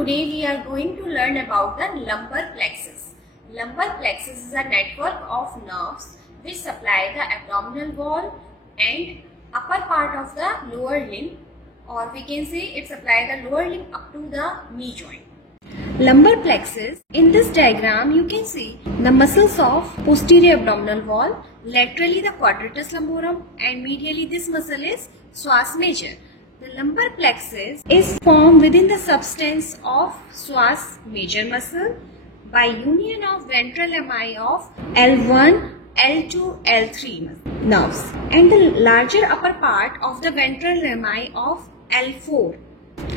today we are going to learn about the lumbar plexus. Lumbar plexus is a network of nerves which supply the abdominal wall and upper part of the lower limb, or we can say it supplies the lower limb up to the knee joint. Lumbar plexus, in this diagram you can see the muscles of posterior abdominal wall, laterally the quadratus lumborum and medially this muscle is psoas major. The lumbar plexus is formed within the substance of psoas major muscle by union of ventral lemmi of L1, L2, L3 nerves and the larger upper part of the ventral lemmi of L4.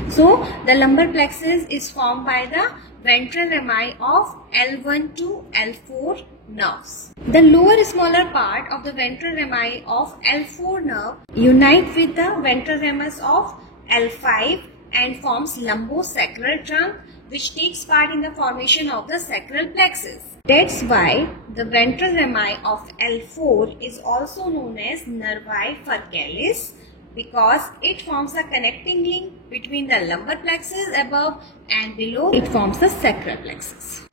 So, the lumbar plexus is formed by the ventral lemmi of L1 to L4 nerves. The lower smaller part of the ventral lemmi of L4 nerve unite with the ventral ramus of L5 and forms lumbosacral trunk, which takes part in the formation of the sacral plexus. That's why the ventral lemmi of L4 is also known as nervi furcalis, because it forms a connecting link between the lumbar plexus above and below it forms the sacral plexus.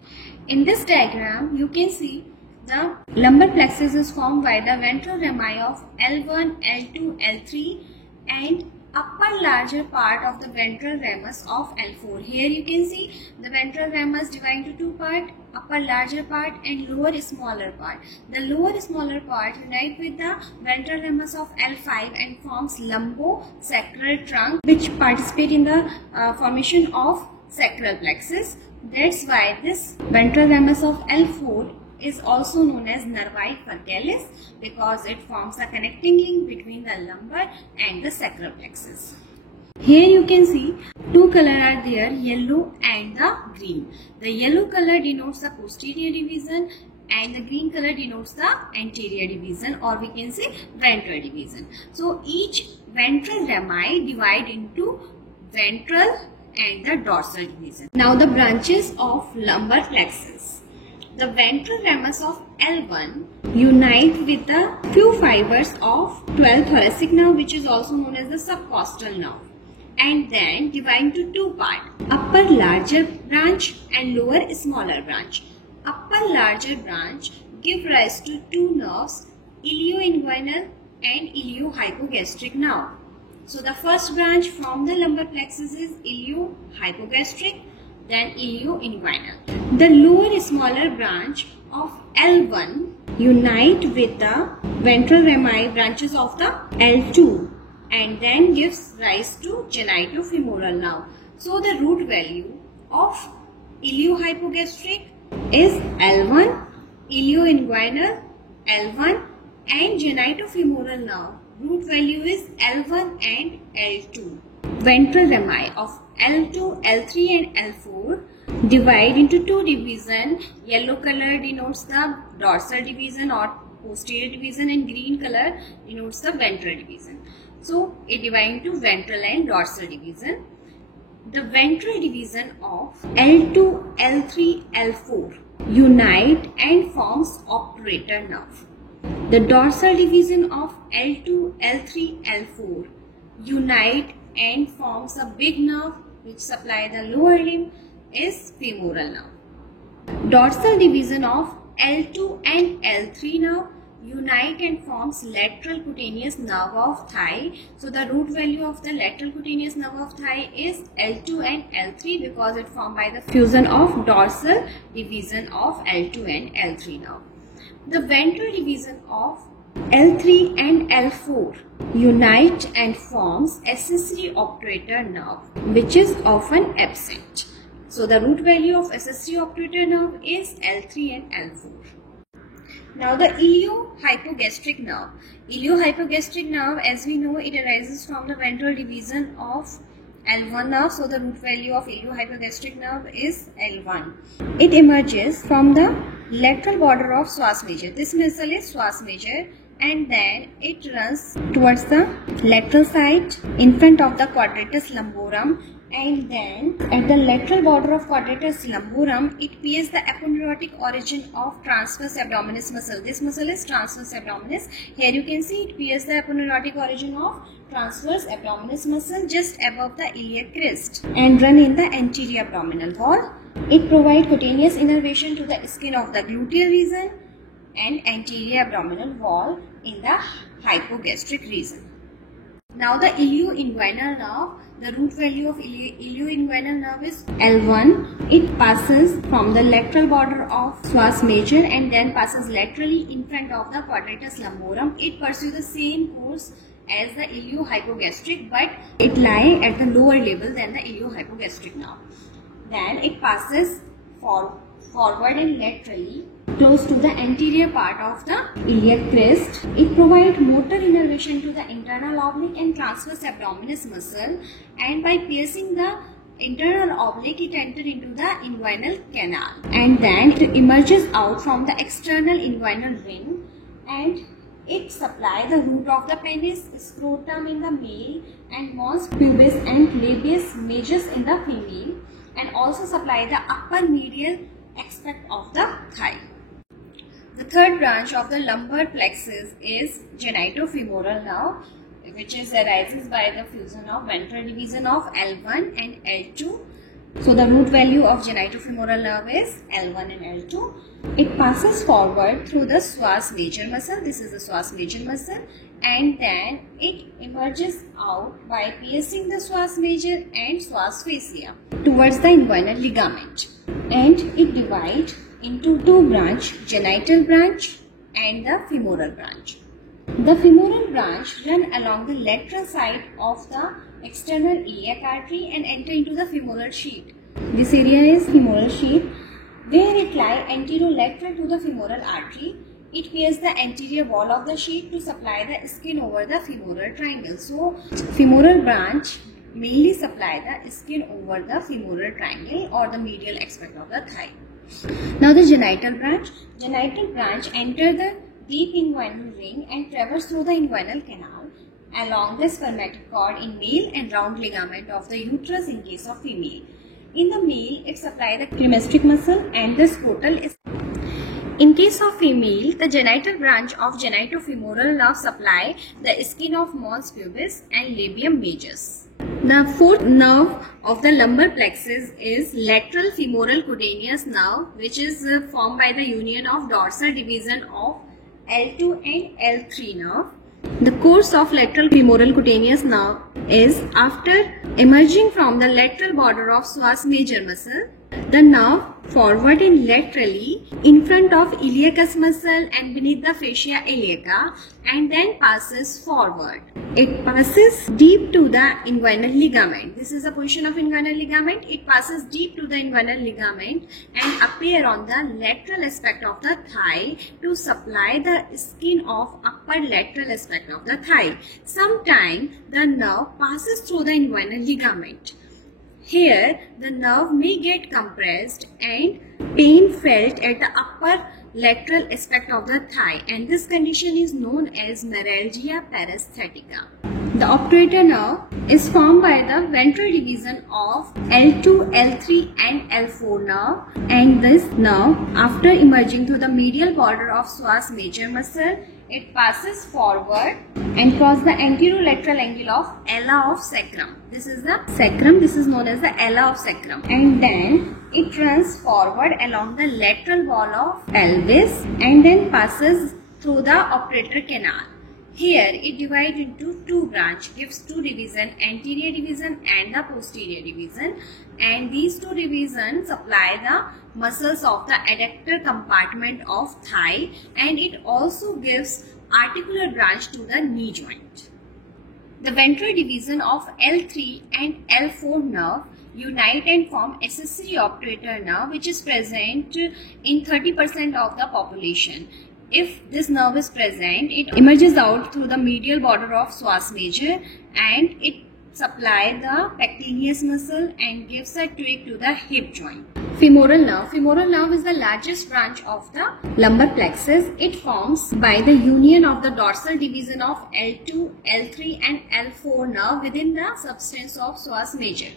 In this diagram, you can see the lumbar plexus is formed by the ventral lemmi of L1, L2, L3 and upper larger part of the ventral ramus of L4. Here you can see the ventral ramus divided into two parts, upper larger part and lower smaller part. The lower smaller part unite with the ventral ramus of L5 and forms lumbosacral trunk, which participate in the formation of sacral plexus. That's why this ventral ramus of L4 is also known as nervi furcalis, because it forms a connecting link between the lumbar and the sacral plexus. Here you can see two colors are there, yellow and the green. The yellow color denotes the posterior division and the green color denotes the anterior division, or we can say ventral division. So each ventral lemmi divide into ventral and the dorsal division. Now the branches of lumbar plexus. The ventral ramus of L1 unite with the few fibers of 12th thoracic nerve, which is also known as the subcostal nerve, and then divide into two parts, upper larger branch and lower smaller branch. Upper larger branch give rise to two nerves, ilioinguinal and iliohypogastric nerve. So the first branch from the lumbar plexus is iliohypogastric, then ilioinguinal. The lower smaller branch of L1 unite with the ventral rami branches of the L2 and then gives rise to genitofemoral nerve. So the root value of iliohypogastric is L1, ilioinguinal L1 and genitofemoral nerve. Root value is L1 and L2. Ventral rami of L2, L3 and L4 divide into two divisions. Yellow color denotes the dorsal division or posterior division and green color denotes the ventral division. So it divides into ventral and dorsal division. The ventral division of L2, L3, L4 unite and forms obturator nerve. The dorsal division of L2, L3, L4 unite and forms a big nerve which supply the lower limb is femoral nerve. Dorsal division of L2 and L3 nerve unite and forms lateral cutaneous nerve of thigh. So the root value of the lateral cutaneous nerve of thigh is L2 and L3 because it formed by the fusion of dorsal division of L2 and L3 nerve. The ventral division of L3 and L4 unite and forms accessory obturator nerve, which is often absent. So the root value of accessory obturator nerve is L3 and L4. Now the iliohypogastric nerve. Iliohypogastric nerve, as we know, it arises from the ventral division of L1 nerve. So the root value of iliohypogastric nerve is L1. It emerges from the lateral border of psoas major. This muscle is psoas major and then it runs towards the lateral side in front of the quadratus lumborum And then at the lateral border of quadratus lumborum, it pierces the aponeurotic origin of transverse abdominis muscle. This muscle is transverse abdominis. Here you can see it pierces the aponeurotic origin of transverse abdominis muscle just above the iliac crest and run in the anterior abdominal wall. It provides cutaneous innervation to the skin of the gluteal region and anterior abdominal wall in the hypogastric region. Now the ilioinguinal nerve, the root value of ilioinguinal nerve is L1. It passes from the lateral border of psoas major and then passes laterally in front of the quadratus lumborum. It pursues the same course as the iliohypogastric, but it lies at the lower level than the iliohypogastric nerve. Then it passes forward and laterally close to the anterior part of the iliac crest. It provides motor innervation to the internal oblique and transverse abdominis muscle, and by piercing the internal oblique it enters into the inguinal canal and then it emerges out from the external inguinal ring, and it supplies the root of the penis, scrotum in the male, and mons pubis and labius majus in the female, and also supply the upper medial aspect of the thigh. The third branch of the lumbar plexus is genitofemoral nerve, which arises by the fusion of ventral division of L1 and L2. So the root value of genitofemoral nerve is L1 and L2. It passes forward through the psoas major muscle. This is the psoas major muscle, and then it emerges out by piercing the psoas major and psoas fascia towards the inguinal ligament, and it divides into two branches, genital branch and the femoral branch. The femoral branch runs along the lateral side of the external iliac artery and enter into the femoral sheath. This area is femoral sheath, where it lies anterolateral to the femoral artery. It pierces the anterior wall of the sheath to supply the skin over the femoral triangle. So, femoral branch mainly supply the skin over the femoral triangle or the medial aspect of the thigh. Now the genital branch enter the deep inguinal ring and traverse through the inguinal canal along the spermatic cord in male and round ligament of the uterus in case of female. In the male, it supplies the cremasteric muscle and the scrotal. In case of female, the genital branch of genitofemoral nerve supply the skin of mons pubis and labium majus. The fourth nerve of the lumbar plexus is lateral femoral cutaneous nerve, which is formed by the union of dorsal division of L2 and L3 nerve. The course of lateral femoral cutaneous nerve is after emerging from the lateral border of psoas major muscle. The nerve forward and laterally in front of iliacus muscle and beneath the fascia iliaca, and then passes forward. It passes deep to the inguinal ligament. This is the position of inguinal ligament. It passes deep to the inguinal ligament and appear on the lateral aspect of the thigh to supply the skin of upper lateral aspect of the thigh. Sometimes the nerve passes through the inguinal ligament. Here, the nerve may get compressed and pain felt at the upper lateral aspect of the thigh, and this condition is known as meralgia paresthetica. The obturator nerve is formed by the ventral division of L2, L3 and L4 nerve, and this nerve, after emerging through the medial border of psoas major muscle, it passes forward and crosses the anterolateral angle of ala of sacrum. This is the sacrum. This is known as the ala of sacrum. And then it runs forward along the lateral wall of pelvis and then passes through the obturator canal. Here it divides into two branches, gives two divisions, anterior division and the posterior division, and these two divisions supply the muscles of the adductor compartment of thigh, and it also gives articular branch to the knee joint. The ventral division of L3 and L4 nerve unite and form accessory obturator nerve, which is present in 30% of the population. If this nerve is present, it emerges out through the medial border of psoas major and it supplies the pectineus muscle and gives a tweak to the hip joint. Femoral nerve. Femoral nerve is the largest branch of the lumbar plexus. It forms by the union of the dorsal division of L2, L3 and L4 nerve within the substance of psoas major.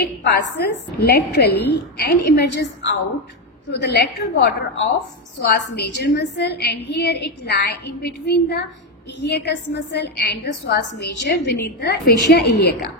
It passes laterally and emerges out through the lateral border of psoas major muscle, and here it lies in between the iliacus muscle and the psoas major beneath the fascia iliaca.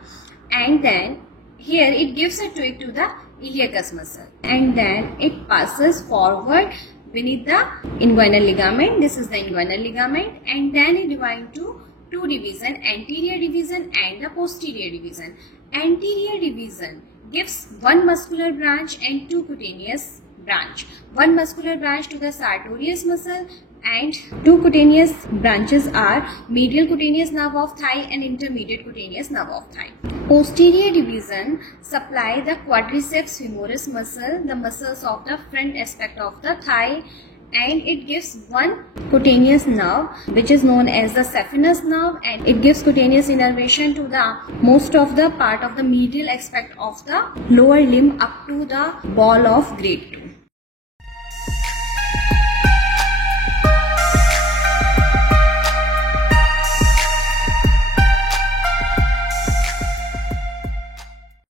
And then here it gives a tweak to the iliacus muscle, and then it passes forward beneath the inguinal ligament. This is the inguinal ligament, and then it divides into two divisions, anterior division and the posterior division. Anterior division gives one muscular branch and two cutaneous branch. One muscular branch to the sartorius muscle and two cutaneous branches are medial cutaneous nerve of thigh and intermediate cutaneous nerve of thigh. Posterior division supply the quadriceps femoris muscle, the muscles of the front aspect of the thigh, and it gives one cutaneous nerve which is known as the saphenous nerve, and it gives cutaneous innervation to the most of the part of the medial aspect of the lower limb up to the ball of grade 2.